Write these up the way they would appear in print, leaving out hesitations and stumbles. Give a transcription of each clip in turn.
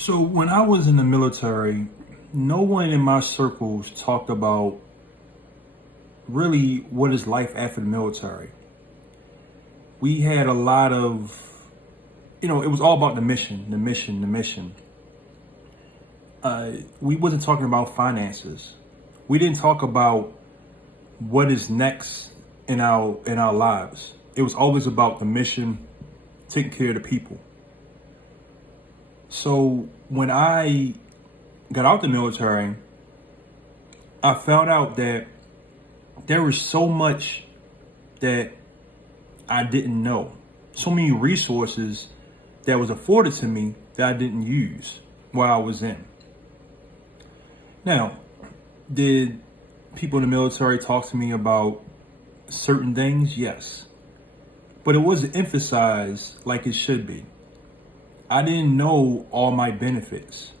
So when I was in the military, no one in my circles talked about really what is life after the military. We had a lot of, it was all about the mission, the mission, the mission. We wasn't talking about finances. We didn't talk about what is next in our lives. It was always about the mission, taking care of the people. So when I got out the military, I found out that there was so much that I didn't know. So many resources that was afforded to me that I didn't use while I was in. Now, did people in the military talk to me about certain things? Yes. But it wasn't emphasized like it should be. I didn't know all my benefits.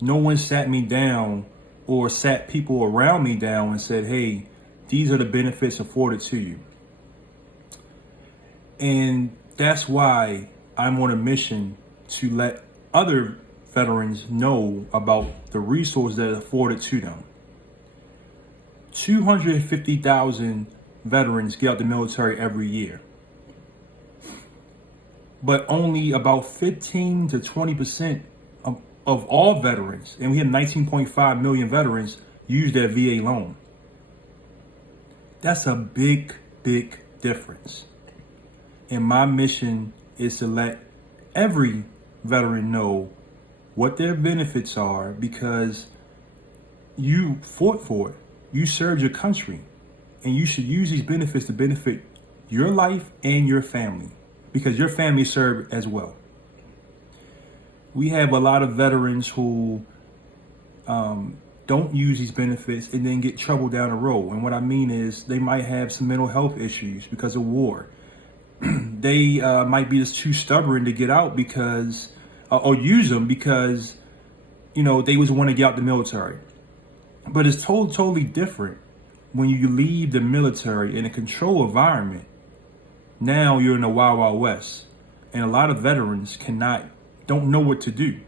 No one sat me down or sat people around me down and said, hey, these are the benefits afforded to you. And that's why I'm on a mission to let other veterans know about the resources that are afforded to them. 250,000 veterans get out the military every year. But only about 15 to 20% of all veterans, and we have 19.5 million veterans, use their VA loan. That's a big, big difference. And my mission is to let every veteran know what their benefits are because you fought for it. You served your country. And you should use these benefits to benefit your life and your family because your family served as well. We have a lot of veterans who don't use these benefits and then get trouble down the road. And what I mean is they might have some mental health issues because of war. They might be just too stubborn to get out because, or use them because, they was want to get out the military. But it's totally different when you leave the military in a controlled environment. Now you're in the wild, wild west. And a lot of veterans don't know what to do.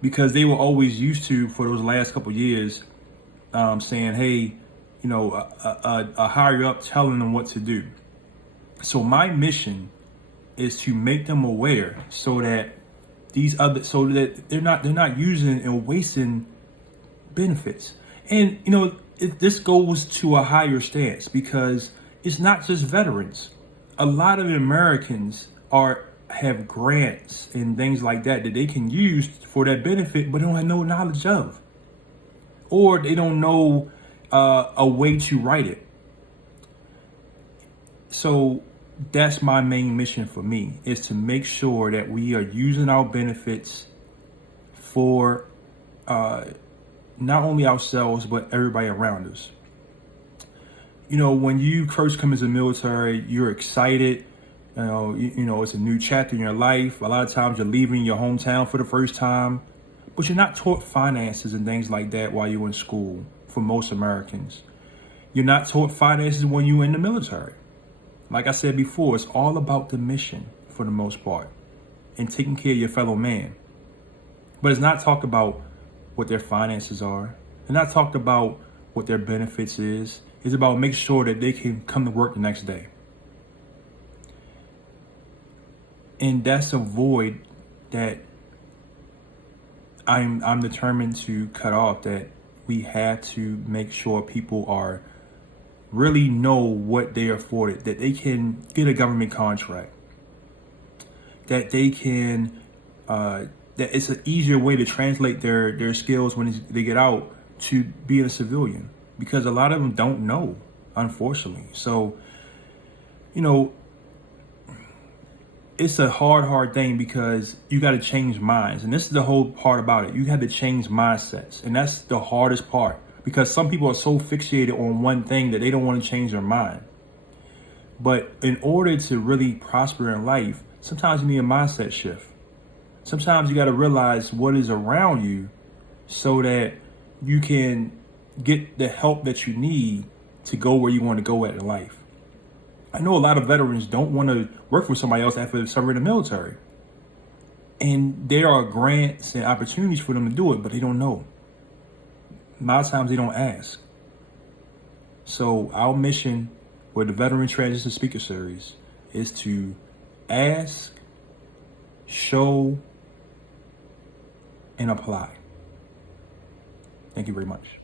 Because they were always used to, for those last couple of years, saying, hey, a higher up telling them what to do. So my mission is to make them aware so that they're not using and wasting benefits. And this goes to a higher stance because it's not just veterans. A lot of Americans have grants and things like that they can use for that benefit, but don't have no knowledge of, or they don't know a way to write it. So that's my main mission for me, is to make sure that we are using our benefits for not only ourselves, but everybody around us. When you first come into the military, you're excited. It's a new chapter in your life. A lot of times you're leaving your hometown for the first time, but you're not taught finances and things like that while you're in school for most Americans. You're not taught finances when you're in the military. Like I said before, it's all about the mission for the most part and taking care of your fellow man. But it's not talked about what their finances are. It's not talked about what their benefits is. It's about making sure that they can come to work the next day. And that's a void that I'm determined to cut off, that we have to make sure people are really know what they are afforded, that they can get a government contract, that they can, that it's an easier way to translate their skills when they get out to being a civilian, because a lot of them don't know, unfortunately. So, it's a hard thing because you got to change minds. And this is the whole part about it. You have to change mindsets. And that's the hardest part because some people are so fixated on one thing that they don't want to change their mind. But in order to really prosper in life, sometimes you need a mindset shift. Sometimes you got to realize what is around you so that you can get the help that you need to go where you want to go at in life. I know a lot of veterans don't want to work for somebody else after serving in the military. And there are grants and opportunities for them to do it, but they don't know. A lot of times they don't ask. So our mission with the Veteran Transition Speaker Series is to ask, show, and apply. Thank you very much.